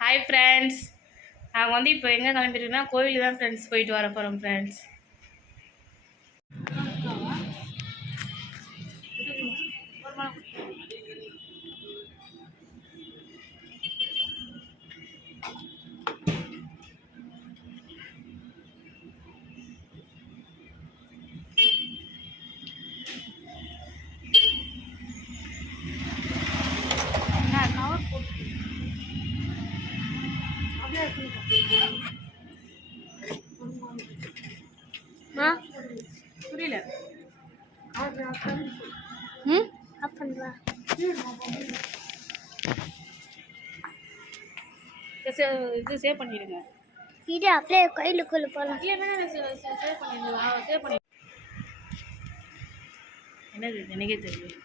Hi friends, நாங்கள் வந்து இப்போ எங்கே கிளம்பிட்டுருக்கோன்னா கோயிலுக்கு தான் ஃப்ரெண்ட்ஸ் போயிட்டு வர போகிறோம் ஃப்ரெண்ட்ஸ். புரியல. இது சேவ் பண்ணிடுங்க. இது அப்படியே கோயிலுக்குள்ள போகலாம். சேவ் பண்ணிடுங்க. சேவ் பண்ணி என்னது எனக்கே தெரியும்.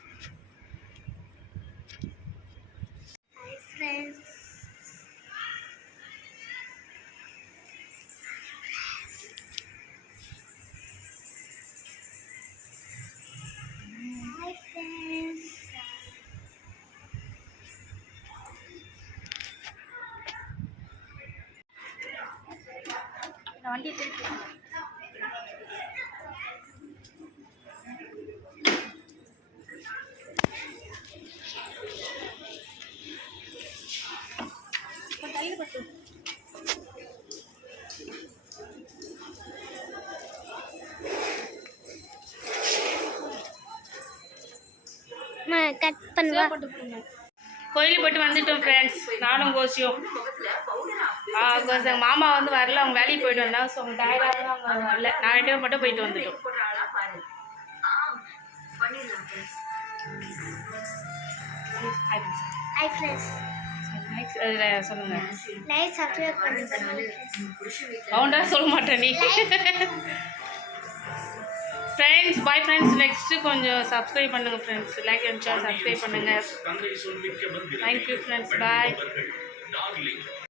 வண்டி திருப்பி கட் பண்ணுவா. கோயிலுக்கு போய்ட்டு வந்துட்டோம் ஃப்ரெண்ட்ஸ், நானும் கோஷியும். மாமா வந்து வரல, அவங்க வேலைக்கு போயிட்டு வந்தாங்க. ஸோ அவங்க டயர்டாக அவங்க வரல, நான் 2 பேரும் மட்டும் போயிட்டு வந்துட்டோம். சொல்லுங்க. அவன்டா சொல்ல மாட்டேன் நீ. ஃப்ரெண்ட்ஸ் பாய் ஃப்ரெண்ட்ஸ், நெக்ஸ்ட்டு கொஞ்சம் சப்ஸ்கிரைப் பண்ணுங்கள் friends, like and share subscribe பண்ணுங்கள். தேங்க்யூ ஃப்ரெண்ட்ஸ், பாய்.